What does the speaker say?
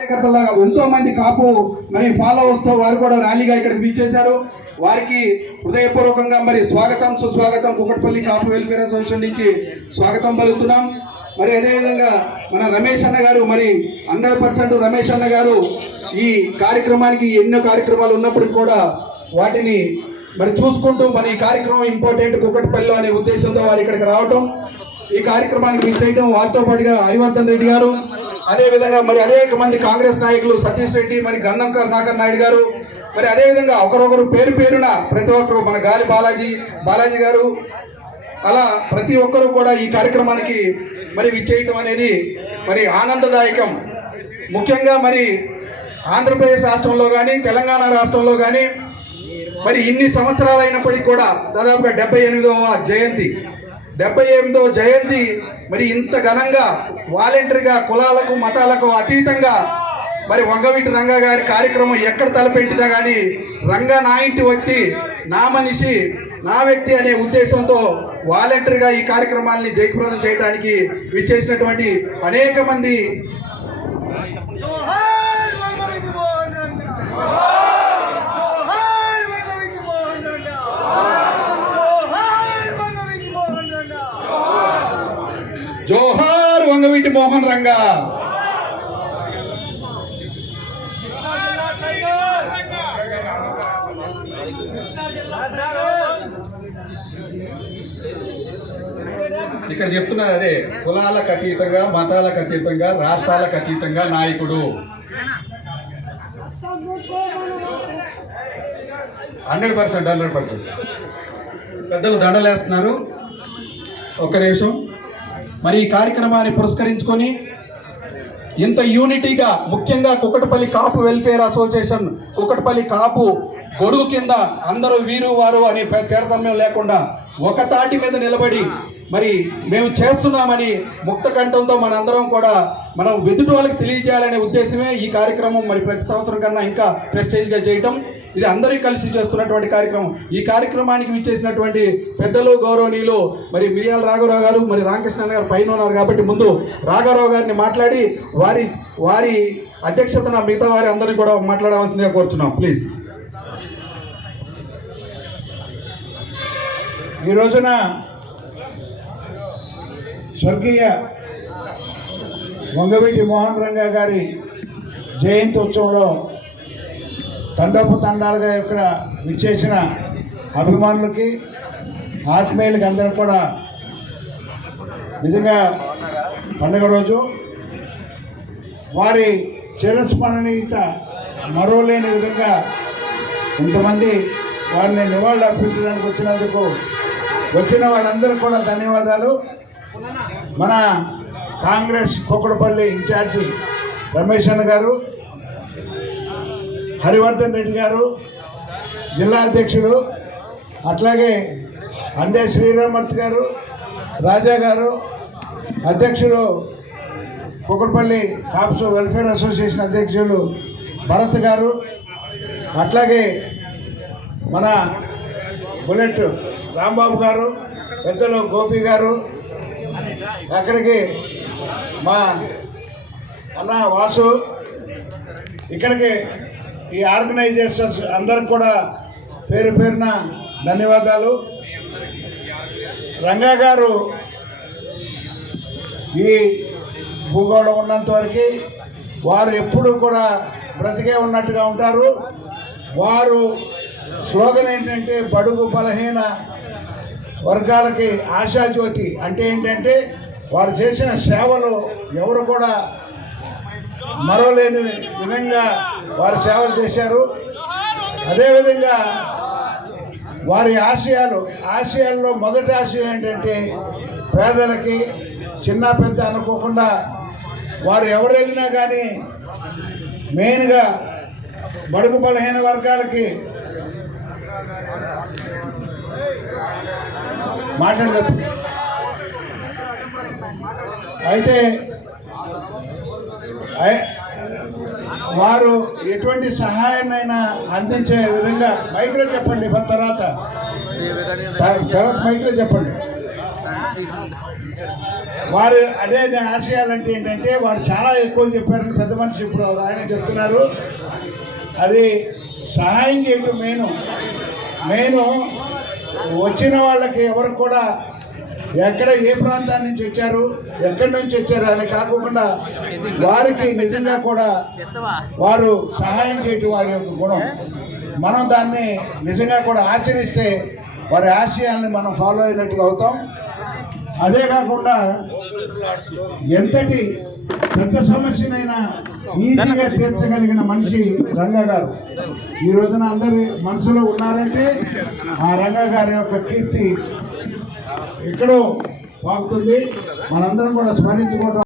కార్యకర్తలాగా ఎంతో మంది కాపు మరి ఫాలోవర్స్తో వారు కూడా ర్యాలీగా ఇక్కడ పిలిచేశారు వారికి హృదయపూర్వకంగా మరి స్వాగతం సుస్వాగతం. కుకట్పల్లి కాపు వెల్ఫేర్ అసోసియేషన్ నుంచి స్వాగతం పలుకుతున్నాం. మరి అదేవిధంగా మన రమేష్ అన్న గారు మరి హండ్రెడ్ పర్సెంట్ రమేష్ అన్న గారు ఈ కార్యక్రమానికి ఎన్నో కార్యక్రమాలు ఉన్నప్పటికీ కూడా వాటిని మరి చూసుకుంటూ మరి ఈ కార్యక్రమం ఇంపార్టెంట్ కుకట్పల్లి అనే ఉద్దేశంతో వారు ఇక్కడికి రావటం ఈ కార్యక్రమానికి విచ్చేయటం. వారితో పాటుగా హరివర్ధన్ రెడ్డి గారు అదే విధంగా మరి అనేక మంది కాంగ్రెస్ నాయకులు సతీష్ రెడ్డి మరి గంధం కరుణాకర్ నాయుడు గారు మరి అదే విధంగా ఒకరొకరు పేరు పేరున ప్రతి ఒక్కరు మన గాలి బాలాజీ బాలాజీ గారు అలా ప్రతి ఒక్కరు కూడా ఈ కార్యక్రమానికి మరి విచ్చేయటం అనేది మరి ఆనందదాయకం. ముఖ్యంగా మరి ఆంధ్రప్రదేశ్ రాష్ట్రంలో కానీ తెలంగాణ రాష్ట్రంలో కానీ మరి ఇన్ని సంవత్సరాలు అయినప్పటికీ కూడా దాదాపుగా డెబ్బై ఎనిమిదవ జయంతి. డెబ్బై ఎనిమిదవ జయంతి మరి ఇంత ఘనంగా వాలంటరీగా కులాలకు మతాలకు అతీతంగా మరి వంగవీటి రంగా గారి కార్యక్రమం ఎక్కడ తలపెట్టినా కానీ రంగా నా ఇంటి వచ్చి నా మనిషి నా వ్యక్తి అనే ఉద్దేశంతో వాలంటరీగా ఈ కార్యక్రమాల్ని జయప్రదం చేయడానికి విచ్చేసినటువంటి అనేక మంది జోహార్ వంగవీటి మోహన్ అన్న జోహార్ వంగవీటి మోహన్ అన్న జోహార్ వంగవీటి మోహన్ అన్న జోహార్ వంగవీటి మోహన్ రంగా. ఇక్కడ చెప్తున్నది అదే కులాలకు అతీతంగా మతాలకు అతీతంగా రాష్ట్రాలకు అతీతంగా నాయకుడు. Hundred percent hundred percent. పెద్దలు దండలేస్తున్నారు. ఒక్క నిమిషం. మరి ఈ కార్యక్రమాన్ని పురస్కరించుకొని ఇంత యూనిటీగా ముఖ్యంగా కుకటపల్లి కాపు వెల్ఫేర్ అసోసియేషన్ కుకటపల్లి కాపు గొడుగు కింద అందరూ వీరు వారు అనే తారతమ్యం లేకుండా ఒక తాటి మీద నిలబడి మరి మేము చేస్తున్నామని ముక్త కంఠంతో మనందరం కూడా మనం వెదుటి వాళ్ళకి తెలియజేయాలనే ఉద్దేశమే ఈ కార్యక్రమం మరి ప్రతి సంవత్సరం కన్నా ఇంకా ప్రెస్టేజ్గా చేయటం. ఇది అందరికీ కలిసి చేస్తున్నటువంటి కార్యక్రమం. ఈ కార్యక్రమానికి విచ్చేసినటువంటి పెద్దలు గౌరవనీయులు మరి మిరియాల రాఘవరావు గారు మరి రామకృష్ణ గారు పైన ఉన్నారు కాబట్టి ముందు రాఘవరావు గారిని మాట్లాడి వారి వారి అధ్యక్షతన మిగతా వారి అందరినీ కూడా మాట్లాడవలసిందిగా కోరుచున్నాం. ప్లీజ్ ఈ రోజున స్వర్గీయ వంగవీటి మోహన్ రంగా గారి జయంతి ఉత్సవంలో తండోపు తండాలుగా ఇక్కడ విచ్చేసిన అభిమానులకి ఆత్మీయులకి అందరూ కూడా నిజంగా పండుగ రోజు వారి చిరస్మరణీయత మరోలేని విధంగా ఇంతమంది వారిని నివాళులు అర్పించడానికి వచ్చినందుకు వచ్చిన వాళ్ళందరూ కూడా ధన్యవాదాలు. మన కాంగ్రెస్ కుక్కడపల్లి ఇన్ఛార్జి రమేష్ అన్న గారు హరివర్ధన్ రెడ్డి గారు జిల్లా అధ్యక్షులు అట్లాగే అండే శ్రీరామర్తి గారు రాజా గారు అధ్యక్షులు కుకట్పల్లి కాప్స్ వెల్ఫేర్ అసోసియేషన్ అధ్యక్షులు భరత్ గారు అట్లాగే మన బుల్లెట్ రాంబాబు గారు పెద్దలు గోపి గారు అక్కడికి మా అన్న వాసు ఇక్కడికి ఈ ఆర్గనైజేషన్స్ అందరికి కూడా పేరు పేరున ధన్యవాదాలు. రంగా గారు ఈ భూగోళం ఉన్నంత వరకు వారు ఎప్పుడూ కూడా బ్రతికే ఉన్నట్టుగా ఉంటారు. వారు స్లోగన్ ఏంటంటే బడుగు బలహీన వర్గాలకి ఆశాజ్యోతి అంటే ఏంటంటే వారు చేసిన సేవలు ఎవరు కూడా మరోలేని విధంగా వారు సేవలు చేశారు. అదేవిధంగా వారి ఆశయాలు ఆశయాల్లో మొదటి ఆశయం ఏంటంటే పేదలకి చిన్న పెద్ద అనుకోకుండా వారు ఎవరు కానీ మెయిన్గా బడుగు బలహీన వర్గాలకి మాటలు చెప్పు. అయితే ఐ- వారు ఎటువంటి సహాయాన్నైనా అందించే విధంగా మైక్లో చెప్పండి తర్వాత. త- తర్వాత మైక్లో చెప్పండి. వారు అదే ఆశయాలంటే ఏంటంటే వారు చాలా ఎక్కువ చెప్పారని పెద్ద మనిషి ఇప్పుడు ఆయన చెప్తున్నారు. అది సహాయం చేయటం మెయిన్. మెయిన్ వచ్చిన వాళ్ళకి ఎవరికి కూడా ఎక్కడ ఏ ప్రాంతాల నుంచి వచ్చారు ఎక్కడి నుంచి వచ్చారు అని కాకుండా వారికి నిజంగా కూడా వారు సహాయం చేయటం వారి యొక్క గుణం. మనం దాన్ని నిజంగా కూడా ఆచరిస్తే వారి ఆశయాల్ని మనం ఫాలో అయినట్టుగా అవుతాం. అదే కాకుండా ఎంతటి పెద్ద సమస్యనైనా ఈజీగా తీర్చగలిగిన మనిషి రంగా గారు. ఈ రోజున అందరి మనసులో ఉన్నారంటే ఆ రంగా గారి యొక్క కీర్తి ఎక్కడో పాకుతుంది మనందరం కూడా స్మరించుకోవడం